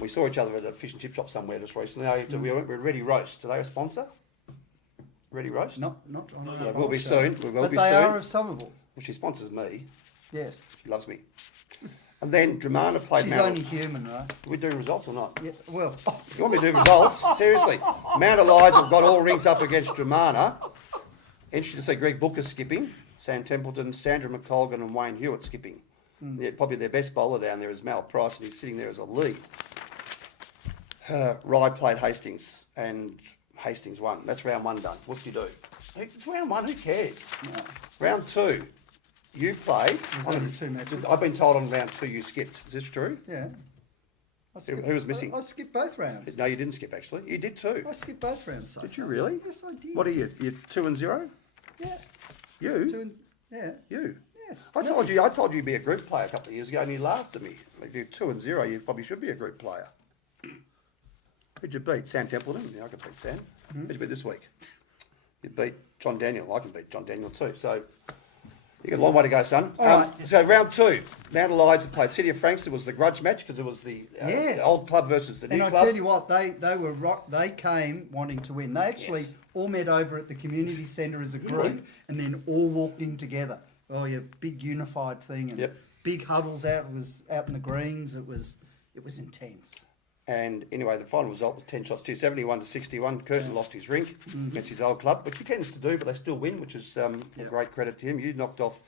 we saw each other at a fish and chip shop somewhere just recently. We went with Ready Roast. Are they a sponsor? Ready Roast? Not on They will be soon. We will but be they soon. are of Somerville. Well, she sponsors me. Yes. She loves me. And then Dramana played She's Mount. only human, right? Are we doing results or not? Yeah, well... You want me to do results? Seriously. Mount Eliza have got all rings up against Dramana. Interesting to see Greg Booker skipping, Sam Templeton, Sandra McColgan and Wayne Hewitt skipping. Yeah, probably their best bowler down there is Mal Price, and he's sitting there as a lead. Rye played Hastings, and Hastings won. That's round 1 done. What do you do? It's round 1, who cares? No. Round 2, you played. There's only 2 matches. I've been told on round 2 you skipped. Is this true? Yeah. Who was missing? I skipped both rounds. No, you didn't skip, actually. You did too. I skipped both rounds. So Did you really? Yes, I did. What are you? You're 2 and 0? Yeah. You? 2 and... Yeah. You? Yes. I told you you'd be a group player a couple of years ago, and you laughed at me. If you're 2 and 0, you probably should be a group player. Who'd you beat? Sam Templeton? Yeah, I could beat Sam. Who'd you beat this week? You beat John Daniel. I can beat John Daniel too. So you got a long way to go, son. All right. So round 2, Mount Eliza played City of Frankston. It was the grudge match because it was the old club versus the new club. And I tell you what, they came wanting to win. They actually all met over at the community centre as a group, and then all walked in together. Oh, yeah, big unified thing, and big huddles out. It was out in the greens. It was intense. And anyway, the final result was 10 shots to 71 to 61. Curtin lost his rink against his old club, which he tends to do, but they still win, which is a great credit to him. You knocked off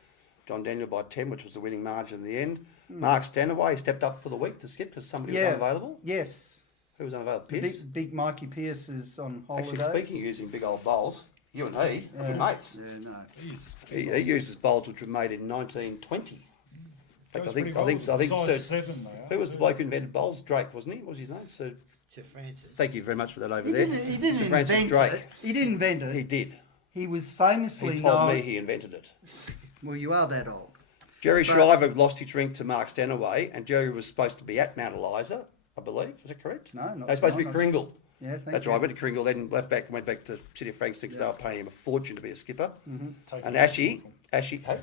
John Daniel by 10, which was the winning margin in the end. Mark Stanaway stepped up for the week to skip because somebody was unavailable. Yes. Who was unavailable? Pierce? Big Mikey Pierce is on holidays. Actually, speaking of using big old bowls, you and he are good mates. Yeah, no. He used his bowls which were made in 1920. In fact, I think size 7 who was the bloke who invented bowls? Drake, wasn't he? What was his name? Sir Francis. Thank you very much for that over He there. didn't Sir Francis invent Drake. it. He didn't invent it. He did. He was famously He told known. me he invented it. Well, you are that old. Jerry Shriver lost his drink to Mark Stanaway, and Jerry was supposed to be at Mount Eliza, I believe. Was that correct? No, not. No, supposed to be Kringle. Yeah, thank That's you. right. I went to Kringle, then left back and went back to City of Frankston because they were paying him a fortune to be a skipper. Take And a Ashy, hey, Take a breath.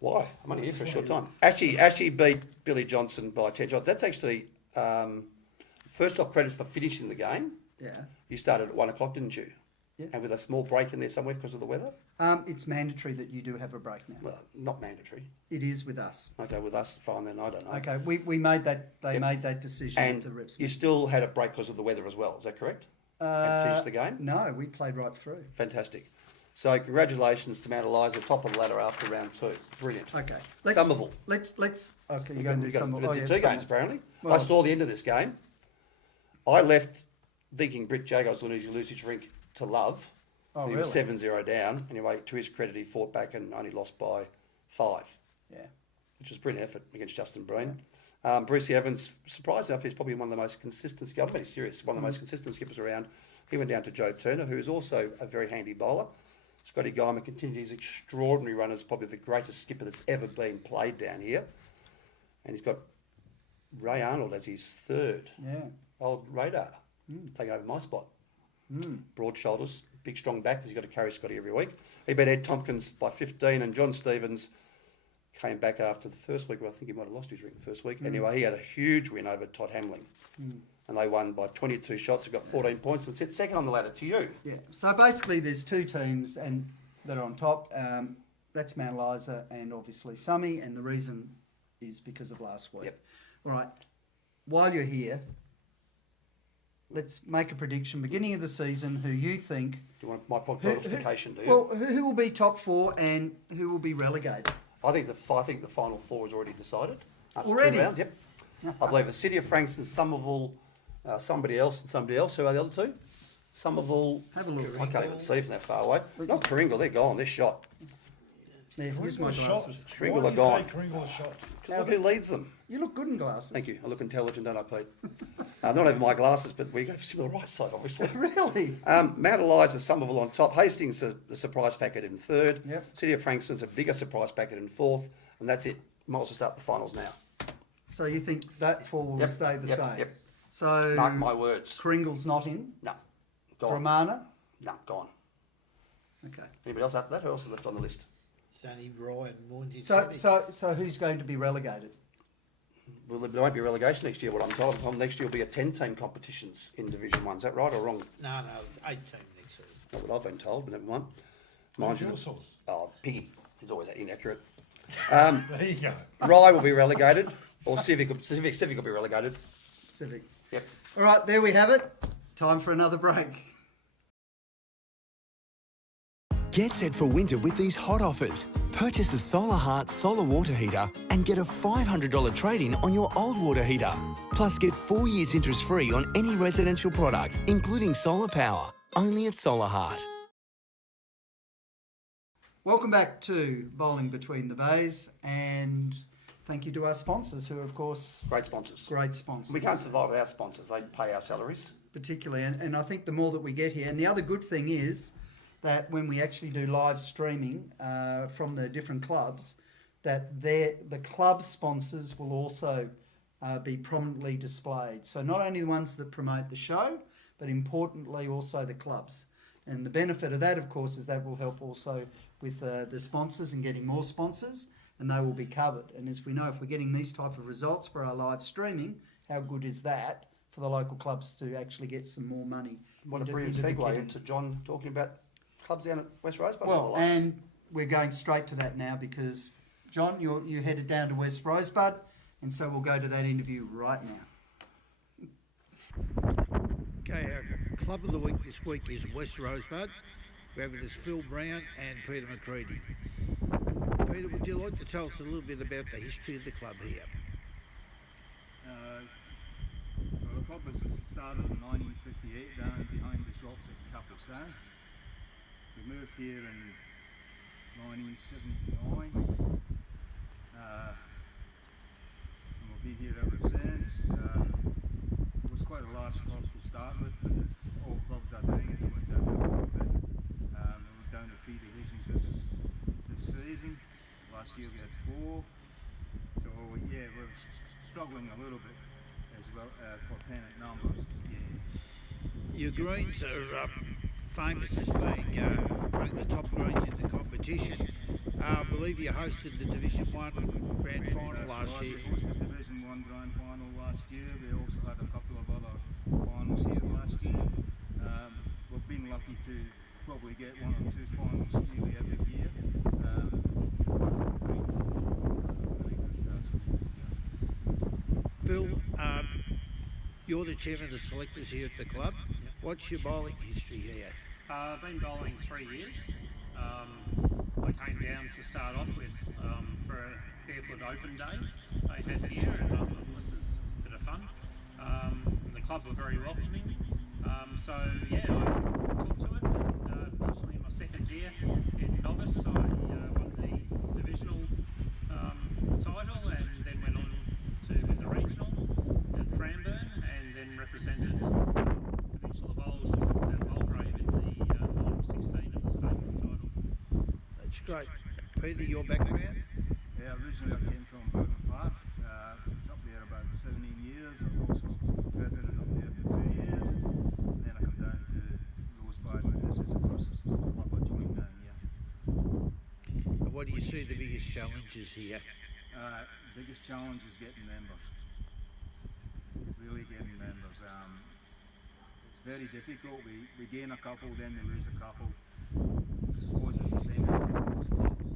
why? I'm only here for a short time. Ashy beat Billy Johnson by 10 shots. That's actually first off credits for finishing the game. Yeah. You started at 1 o'clock, didn't you? Yeah. And with a small break in there somewhere because of the weather? It's mandatory that you do have a break now. Well, not mandatory. It is with us. Okay, with us, fine then, I don't know. Okay, we made that. They made that decision. And at the reps. you still had a break because of the weather as well, is that correct? And finished the game? No, we played right through. Fantastic. So congratulations to Mount Eliza, top of the ladder after round 2. Brilliant. Okay. Somerville. Let's. Okay, You're you're going to do Somerville. two games apparently. Well, I saw the end of this game. I left thinking Britt Jagger was going to lose his rink to Love. Oh, he really? was 7-0 down. Anyway, to his credit, he fought back and only lost by 5. Yeah. Which was a brilliant effort against Justin Breen. Brucey Evans, surprised enough, he's probably one of the most consistent skippers. I'm being serious, one of the most consistent skippers around. He went down to Joe Turner, who is also a very handy bowler. Scotty Guyman continued his extraordinary run as probably the greatest skipper that's ever been played down here. And he's got Ray Arnold as his third. Yeah. Old Radar, taking over my spot. Broad shoulders, big strong back, because he's got to carry Scotty every week. He beat Ed Tompkins by 15, and John Stevens came back after the first week. Well, I think he might have lost his ring the first week. Anyway, he had a huge win over Todd Hamling. And they won by 22 shots. They got 14 points and sit second on the ladder to you. Yeah. So basically, there's two teams and that are on top. That's Mount Eliza and obviously Summy, and the reason is because of last week. Yep. All right. While you're here, let's make a prediction. Beginning of the season, who you think? Do you want my prognostication? Do you? Well, who will be top 4 and who will be relegated? I think the final 4 is already decided. After Already? 2 rounds, yep. I believe the City of Frankston, Somerville, somebody else and somebody else. Who are the other two? Somerville. Have a look. I can't even see from that far away. Not Kringle, they're gone. They're shot. Yeah, here's my glasses. Kringle Why are do you gone. say Kringle shot? Look who leads them. You look good in glasses. Thank you. I look intelligent, don't I, Pete? Not even my glasses, but we go similar right side, obviously. Really? Mount Eliza, Somerville on top. Hastings, the surprise packet in 3rd. Yep. City of Frankston's a bigger surprise packet in 4th. And that's it. Might as well start the finals now. So you think that 4 will stay the same? Yep. So Mark my words. Kringle's not in. No. Gone. Dramana? No, gone. Okay. Anybody else after that? Who else is left on the list? Sonny Ryan, Mornington. So who's going to be relegated? Well, there won't be relegation next year, what I'm told. Next year will be a 10-team competitions in Division 1. Is that right or wrong? No, 8 team next season. Not what I've been told, but never mind. What's your source? Oh, Piggy. He's always inaccurate. There you go. Rye will be relegated, or Civic will be relegated. Civic. Yep. All right, there we have it. Time for another break. Get set for winter with these hot offers. Purchase a Solar Heart solar water heater and get a $500 trade-in on your old water heater. Plus get 4 years interest-free on any residential product, including solar power. Only at Solar Heart. Welcome back to Bowling Between the Bays, and thank you to our sponsors, who are, of course, Great sponsors. great sponsors. We can't survive without sponsors. They pay our salaries. Particularly, and I think the more that we get here, and the other good thing is that when we actually do live streaming from the different clubs, that the club sponsors will also be prominently displayed. So not only the ones that promote the show, but importantly also the clubs. And the benefit of that, of course, is that will help also with the sponsors and getting more sponsors, and they will be covered. And as we know, if we're getting these type of results for our live streaming, how good is that for the local clubs to actually get some more money? What a brilliant segue into John talking about clubs down at West Rosebud. Well, and we're going straight to that now because, John, you headed down to West Rosebud, and so we'll go to that interview right now. Okay, our club of the week this week is West Rosebud. We have with us Phil Brown and Peter McCready. Peter, would you like to tell us a little bit about the history of the club here? Well, the club was started in 1958 down behind the shops at Couple South. We moved here in 1979 and we've been here ever since. It was quite a large club to start with, but as all clubs are doing, it's went down a little bit. We're down to 3 divisions this season. Last year we had 4. So yeah, we're struggling a little bit as well for Pennant numbers. Yeah. Your greens are famous as being among the top greens in the competition. I believe you hosted the Division 1 Grand Final last year. We hosted the Division 1 Grand Final last year. We also had a couple of other finals here last year. We've been lucky to probably get 1 or 2 finals nearly every year. Phil, you're the chairman of the selectors here at the club. What's your bowling history here? I've been bowling 3 years. I came down to start off with for a barefoot open day they had here, and I thought this is a bit of fun. The club were very welcoming, so yeah, I took to it. And, fortunately, in my second year in novice, I won the divisional title, and then went on to win the regional at Cranbourne, and then represented Peninsula Bowls at Mulgrave in the final 16 of the state title. That's great. Peter, your background? Yeah, originally I came from Burton Park. I was up there about 17 years. I was also president up there for 2 years. Then I come down to Rosebud, and this is the first club I joined down here. And what do you see the biggest challenges here? Biggest challenge is getting members. Really getting members. It's very difficult. We gain a couple, then we lose a couple. I suppose it's the same as most clubs.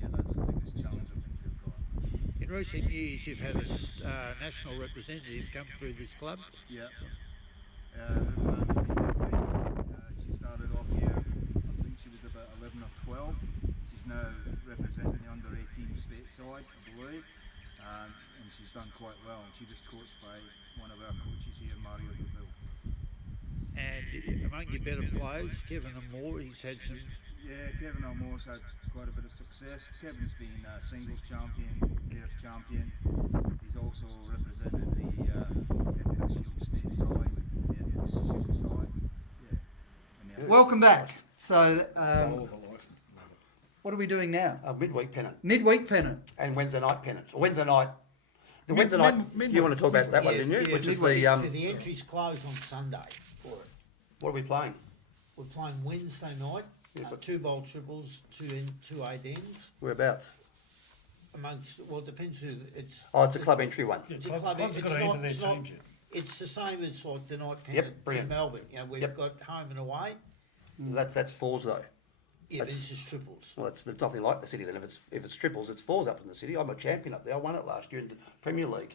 Yeah, that's the biggest challenge I think we've got. In recent years, you've had a national representative come through this club. Yeah. She started off here, I think she was about 11 or 12. She's now representing the under 18 state side, I believe, and she's done quite well. And she was coached by one of our coaches here, Mario Deville. And among your better players, Kevin Moore, he's had some... Yeah, Kevin Moore's had quite a bit of success. Kevin's been singles champion, pairs champion. He's also represented the Edinburgh Shield state side and the Edinburgh Shield side. Yeah. Welcome back. So, what are we doing now? Midweek Pennant. Midweek Pennant. And Wednesday night Pennant. Wednesday night. The Wednesday night. You want to talk about that one, didn't you? Yeah, Which is so the. the entries close on Sunday for it. What are we playing? We're playing Wednesday night. 2 bowl triples, 2 8 ends. Whereabouts? Amongst, well, it depends who it's. Oh, it's a club entry one. It's a club entry. It's the same as like the night in Melbourne. You know, we've got home and away. That's fours though. Yeah, but it's just triples. Well, it's nothing like the city then. If it's triples, it's fours up in the city. I'm a champion up there. I won it last year in the Premier League.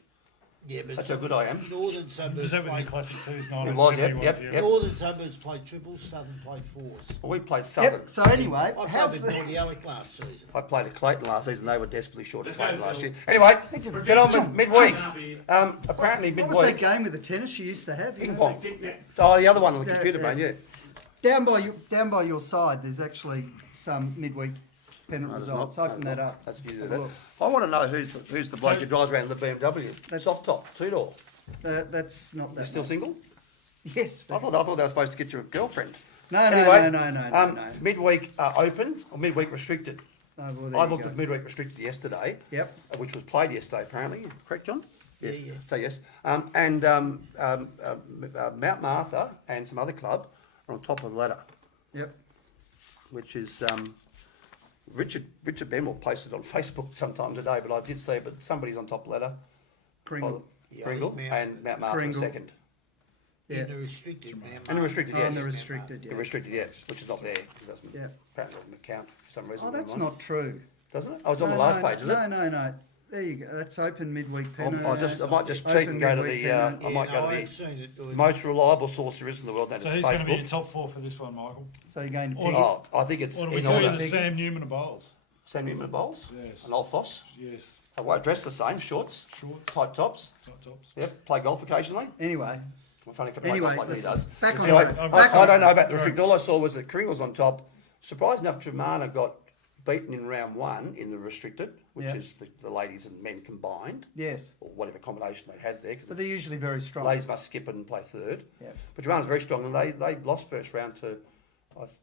Yeah, but that's how good I am. Northern suburbs. Was that with the Classic 2s? It was, yep. Northern suburbs played triples, Southern played fours. Well, we played Southern. Yep. So anyway, I played with Nordialic last season. I played at Clayton last season. They were desperately short of playing last year. Anyway, get on with midweek. Apparently midweek. What was that game with the tennis you used to have? Ping pong. Oh, the other one on the computer, man. Yeah. Down by your side, there's actually some midweek Pennant results. Open that up. That's easy. I want to know who's the bloke who drives around in the BMW. That's soft top, 2-door. That's not that. You're still single? Yes. I thought they were supposed to get you a girlfriend. No. Midweek open or midweek restricted? Oh, well, I looked at midweek restricted yesterday. Yep. Which was played yesterday, apparently. Correct, John? Yes. Yeah. So yes. And Mount Martha and some other club are on top of the ladder. Yep. Which is Richard Benmore posted on Facebook sometime today, but I did see. But somebody's on top of the ladder. Kringle. Kringle and Mount Martha Kringle. second. Yeah. The restricted now. And the restricted, yes. And the restricted, yeah. The restricted, yes, which is not there. It doesn't, Yeah. apparently doesn't count for some reason. Oh, that's never mind. not true. Doesn't it? Oh, it's on the last page, is it? No. There you go. That's open midweek Pennant. I might just cheat and go to the. I might go to the most reliable source there is in the world. That So is who's going to be Facebook. your top 4 for this one, Michael? So you're going to Oh, I think it's Or do we in call you order. the Sam Newman of bowls? Sam Newman of bowls. Yes. And Old Foss. Yes. Well, dressed the same, shorts, tight tops. Tight tops. Yep. Play golf occasionally. Anyway. My funny can play Anyway, golf like he let's does. back on Anyway, track. I don't know about the restrict. All I saw was that Kringle's on top. Surprised enough, Dramana got beaten in round 1 in the restricted, which Yeah. is the ladies and men combined. Yes. Or whatever combination they had there. 'Cause But they're usually very strong. ladies must skip and play third. Yeah. But Dramana's very strong, and they lost first round to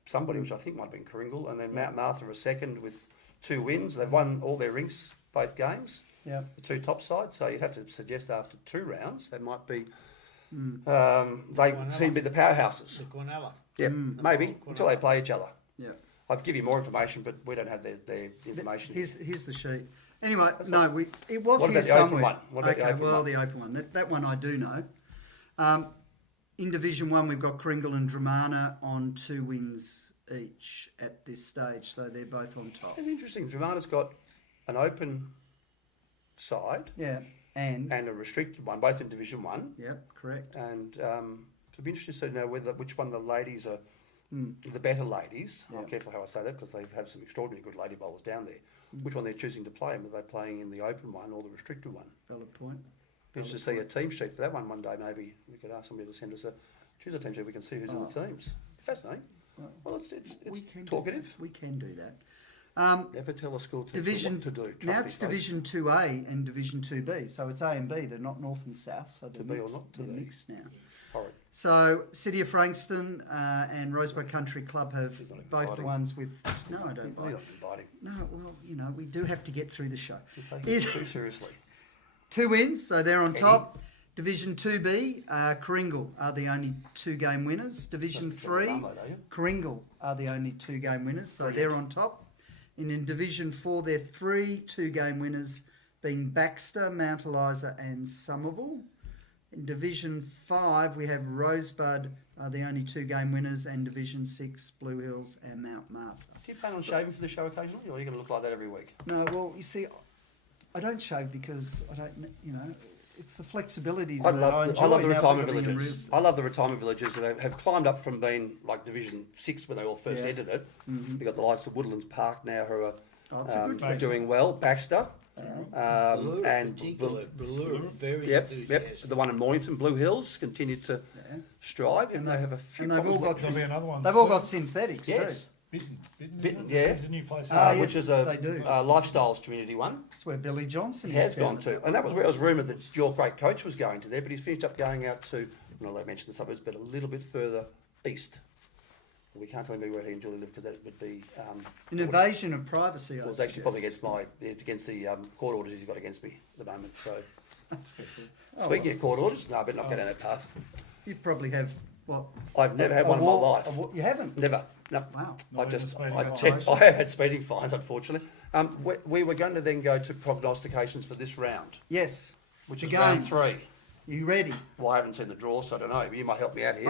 somebody, which I think might have been Kringle, and then Mount Martha a second with 2 wins. They've won all their rinks, both games. Yeah. The 2 top sides, so you'd have to suggest after 2 rounds they might be. Mm. They seem to be the powerhouses. The Guanella. Yeah, Mm. maybe until they play each other. Yeah. I'd give you more information, but we don't have their information. Here's the sheet. Anyway, That's no, not- it was What here about the open somewhere. one? What about the Okay, open well, one? the open one. That one I do know. In Division 1, we've got Kringle and Dramana on 2 wins each at this stage, so they're both on top. It's interesting. Dramana's got an open side. Yeah, and a restricted one, both in Division 1. Yep, correct. And it'd be interesting to know which one the ladies are, Mm. the better ladies. Yeah. I'm careful how I say that because they have some extraordinarily good lady bowlers down there. Which one they're choosing to play, and are they playing in the open one or the restricted one? Valid point. Just to see a team sheet for that one day. Maybe we could ask somebody to send us choose a team sheet. We can see who's in the teams. Fascinating. Well, it's we can talkative. We can do that. Never tell a school teacher Division what to do. Trust now me, it's folks. Division 2A and Division 2B, so it's A and B. They're not North and South, so To they're be or mixed, not to they're be. mixed now. Horrid. So City of Frankston and Rosebud Country Club have She's not both the inviting. ones with. No, I don't. You're not inviting. No, well, we do have to get through the show. You're taking it too seriously. 2 wins, so they're on Eddie. top. Division 2B, Kringle are the only 2-game winners. Division That's 3, the number, don't you? Kringle are the only 2-game winners, so they're on top. And in Division 4, there are 3 2-game winners, being Baxter, Mount Eliza and Somerville. In Division 5, we have Rosebud are the only 2-game winners, and Division 6, Blue Hills and Mount Martha. Do you plan on shaving for the show occasionally, or are you going to look like that every week? No, well, you see, I don't shave because I don't, it's the flexibility I that love enjoy the now retirement being in villages. res- I love the retirement villages that have climbed up from being like Division 6 when they all first Yeah. entered it. Mhm. You've got the likes of Woodlands Park now who are Oh, it's a good thing. doing well. Baxter. Ballure in particular, Ballure, very Yep. enthusiastic. The one in Mornington, Blue Hills, continue to strive, and they have a few And they've all got problems. There'll be another one. they've all got synthetics Yes. too. Bitten, Yeah. It's a new place. Yes, which is they a do. lifestyles community one. That's where Billy Johnson He has is down gone to, and that was where it was rumoured that your great coach was going to there, but he's finished up going out to, I mentioned the suburbs, but a little bit further east. We can't tell him where he and Julie live because that would be An invasion of privacy, Well, I it's actually probably suggest. against the court orders he's got against me at the moment. So, Oh, speaking of court orders, no, I better not go down that path. You probably have, what? I've never had a one in my war- life. You haven't? Never. No. Wow. I Not just, even I speeding checked. fines. I have had speeding fines, unfortunately. We were going to then go to prognostications for this round, Yes. which The is round games. 3. You ready? Well, I haven't seen the draw, so I don't know. But you might help me out here.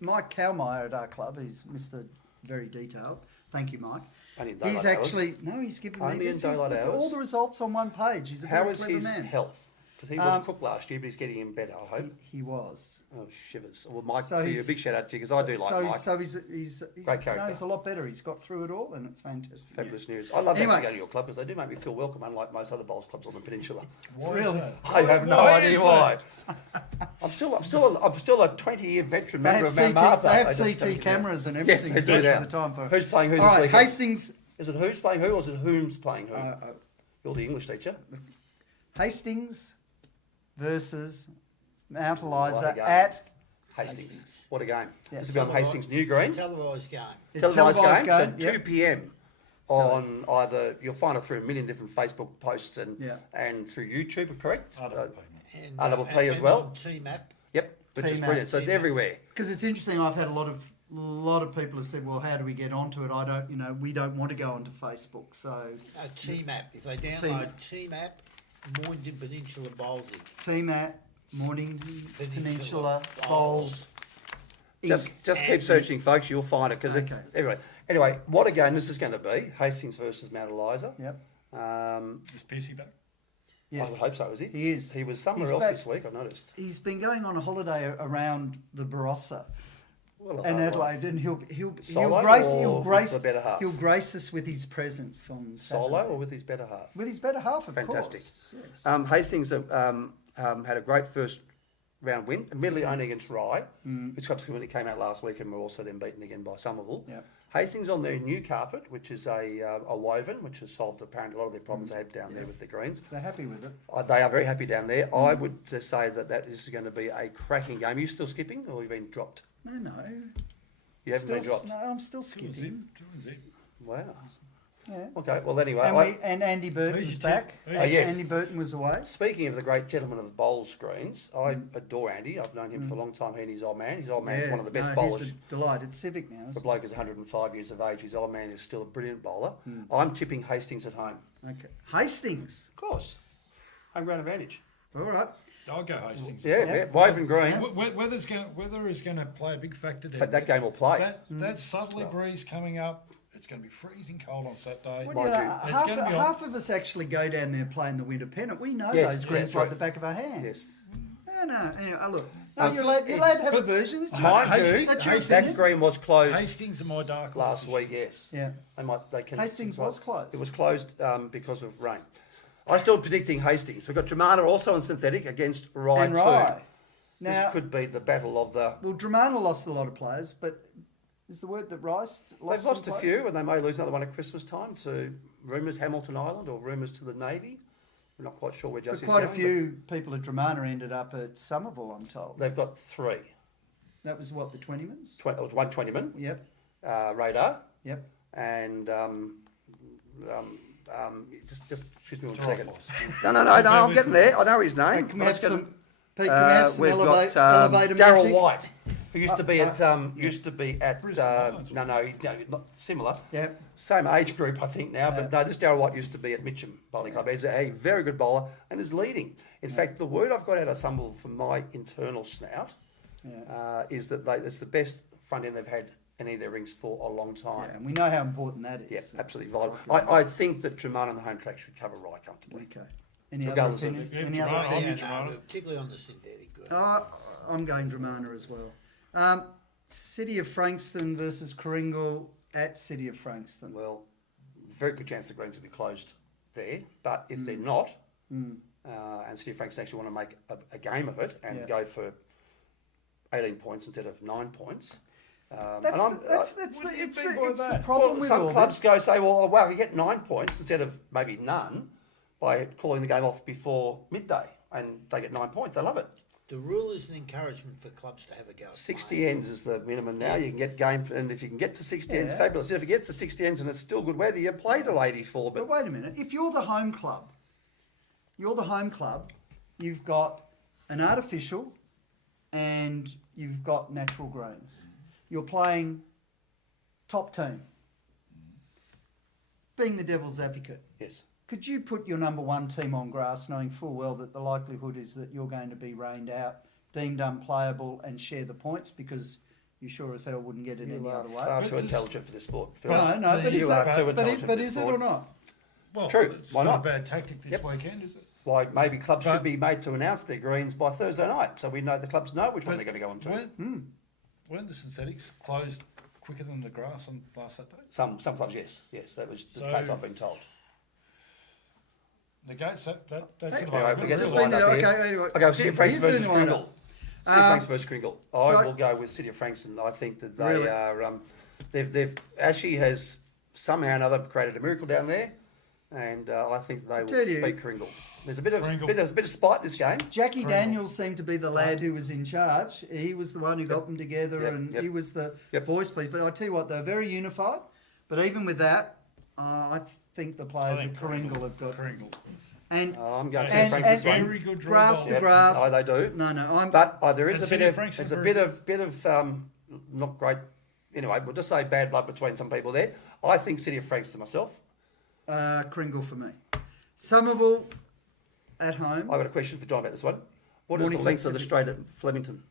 Mike Kalmeyer at our club, he's Mr. Very Detailed. Thank you, Mike. Only in He's daylight hours. actually, no, he's given Only me in this. daylight Look at hours. all the results on one page. He's a How very is clever his man. health? Because he was cooked last year, but he's getting in better, I hope. He was. Oh, shivers. Well, Mike, So to you, a he's- big shout out to you, because I do like Mike. So he's Great character. No, he's a lot better. He's got through it all, and it's fantastic. Fabulous news. I love Anyway. actually going to your club because they do make me feel welcome, unlike most other bowls clubs on the peninsula. Why is Really? that? I have no Why idea is why. that? I'm still a 20-year veteran They member have of Mount Martha. They have just CT don't- cameras and Yes, everything. they do most now. of the time for. Who's playing who All this right, weekend? Hastings. Is it who's playing who, or is it whom's playing who? You're the English teacher. Hastings versus Mount What Eliza a game. at Hastings. What a game. Yeah. This will be on Hastings New Green. Televised game. Televised game, so yeah. 2 p.m. on either, you'll find it through a million different Facebook posts and through YouTube, correct? And, RPP as well. Team app. Yep, which is Team brilliant. app, So it's team app. everywhere. Because it's interesting. I've had a lot of lot of people have said, well, how do we get onto it? We don't want to go onto Facebook. So Team app. If they download Team app, Mornington Peninsula Bowls. Team app, Mornington Peninsula Bowls. Just keep searching, folks. You'll find it because anyway, what a game this is going to be. Hastings versus Mount Eliza. Yep. Is Piercy back? Yes. I would hope so. Is he? He is. He was somewhere else this week. I noticed. He's been going on a holiday around the Barossa Well, and Adelaide, and he'll grace us with his presence on Saturday. Solo or with his better half? With his better half, of Fantastic. course. Yes. Hastings had a great first round win, admittedly only against Rye, which subsequently came out last week and were also then beaten again by Somerville. Yep. Hastings on their new carpet, which is a woven, which has solved apparently a lot of their problems they had down there with the greens. They're happy with it. They are very happy down there. I would say that is going to be a cracking game. Are you still skipping or have you been dropped? No. You haven't been dropped? No, I'm still skipping. Wow. Yeah. Okay, well, anyway. And Andy Burton's back. Yes. Andy Burton was away. Speaking of the great gentleman of the bowl screens, I adore Andy. I've known him for a long time. He and his old man. His old man's one of the best bowlers. He's a delight. It's Civic now. The bloke is 105 years of age. His old man is still a brilliant bowler. I'm tipping Hastings at home. Okay. Hastings? Of course. Home ground advantage. All right. I'll go Hastings. Yeah. Woven green. Weather is going to play a big factor there. But that game will play. That southerly breeze coming up. It's going to be freezing cold on Saturday. Well, half of us actually go down there playing the winter pennant. We know those greens like the back of our hands. Yes. No. Anyway, look. No, you're allowed to have a version. Mind you, that green was closed. Hastings and my dark last week. Yes. Yeah. Hastings was closed. It was closed because of rain. I'm still predicting Hastings. We've got Dramana also on synthetic against Rye 2. Now, this could be the battle of the... Well, Dramana lost a lot of players, but is the word that Rice lost? They've lost a few, and they may lose another one at Christmas time to rumours Hamilton Island or rumours to the Navy. We're not quite sure where Jesse's going. Quite a few people at Dramana ended up at Somerville, I'm told. They've got 3. That was what, the 20-mans? One 20-man. Yep. Radar. Yep. And just excuse me one second. No, I'm getting there. I know his name. Can we have some elevator Darryl music? White, who used to be at not similar. Yeah. Same age group, I think now, but no, this Darryl White used to be at Mitcham Bowling Club. He's a very good bowler and is leading. In fact, the word I've got out of Somerville from my internal snout is that it's the best front end they've had any of their rings for a long time. Yeah, and we know how important that is. Yeah, absolutely vital. I think that Dramana on the home track should cover Rye comfortably. Okay. Any other opinions? Particularly on the synthetic. I'm going Dramana as well. City of Frankston versus Coringal at City of Frankston. Well, very good chance the greens will be closed there, but if they're not, and City of Frankston actually want to make a game of it and go for 18 points instead of 9 points. It's the problem with some clubs say, well, wow, you get 9 points instead of maybe none by calling the game off before midday, and they get 9 points. They love it. The rule is an encouragement for clubs to have a go. 60 ends is the minimum now. You can get game, and if you can get to 60 ends, fabulous. If you get to 60 ends and it's still good weather, you play till 84. But wait a minute. If you're the home club, you've got an artificial and you've got natural greens. You're playing top team. Being the devil's advocate. Yes. Could you put your number one team on grass knowing full well that the likelihood is that you're going to be rained out, deemed unplayable and share the points because you sure as hell wouldn't get it any other way? Far too intelligent for this sport, Phil. No, but you are too intelligent for but this is sport. it or not? Well, true. It's Why not not? a bad tactic this weekend, is it? Why maybe clubs should be made to announce their greens by Thursday night, so we know the clubs know which one they're going to go on to. Weren't the synthetics closed quicker than the grass on last Saturday? Some clubs, yes, that was the case I've been told. Negates that's Anyway, we get to wind up here. Anyway. Okay, City of Frankston versus Kringle. City of Frankston versus Kringle. I will go with City of Frankston. I think that they are. They've Ashley has somehow or another created a miracle down there, and I think they will beat Kringle. There's a bit of spite this game. Jackie Daniels seemed to be the lad who was in charge. He was the one who got them together, and he was the voice piece. But I tell you what, they're very unified. But even with that, I think the players at Kringle have got Kringle. And I'm going to say Franklin's very good grass to grass. Oh, they do. No, but there is a bit of not great anyway, we'll just say bad blood between some people there. I think City of Frankston myself. Kringle for me. Somerville at home. I've got a question for John about this one. What is the Mornington length of the Civic. straight at Flemington?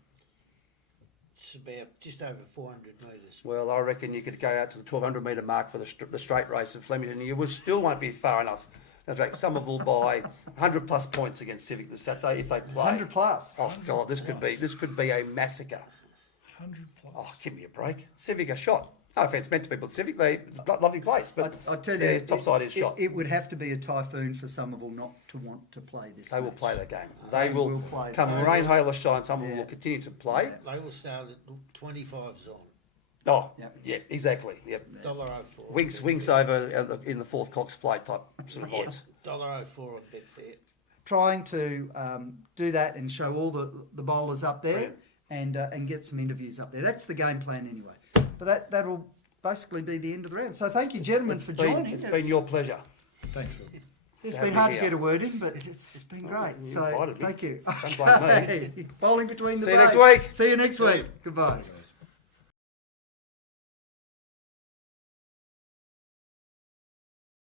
It's about just over 400 metres. Well, I reckon you could go out to the 1,200 metre mark for the straight race at Flemington. You will still won't be far enough. Now, Drake, Somerville by 100 plus points against Civic this Saturday if they play. 100 plus. Oh God, this could be a massacre. 100 plus. Oh, give me a break. Civic are shot. No offence meant to people at Civic. It's a lovely place, but I tell you, their top side is shot. It would have to be a typhoon for Somerville not to want to play this. They will match. play that game. They will play. come that. rain, hail or shine. Somerville will continue to play. They will start at 25s on. Oh, yeah, exactly. Yep. $1.04. Winks over in the fourth Cox plate type sort of odds. $1.04 on Betfair. Trying to do that and show all the bowlers up there and get some interviews up there. That's the game plan anyway. But that'll basically be the end of the round. So thank you, gentlemen, for joining. It's been your pleasure. Thanks, Phil. It's been hard to get a word in, but it's been great. You So invited me. thank you. Don't blame me. Okay. Bowling between the See you next bays. week. See you next week. Goodbye.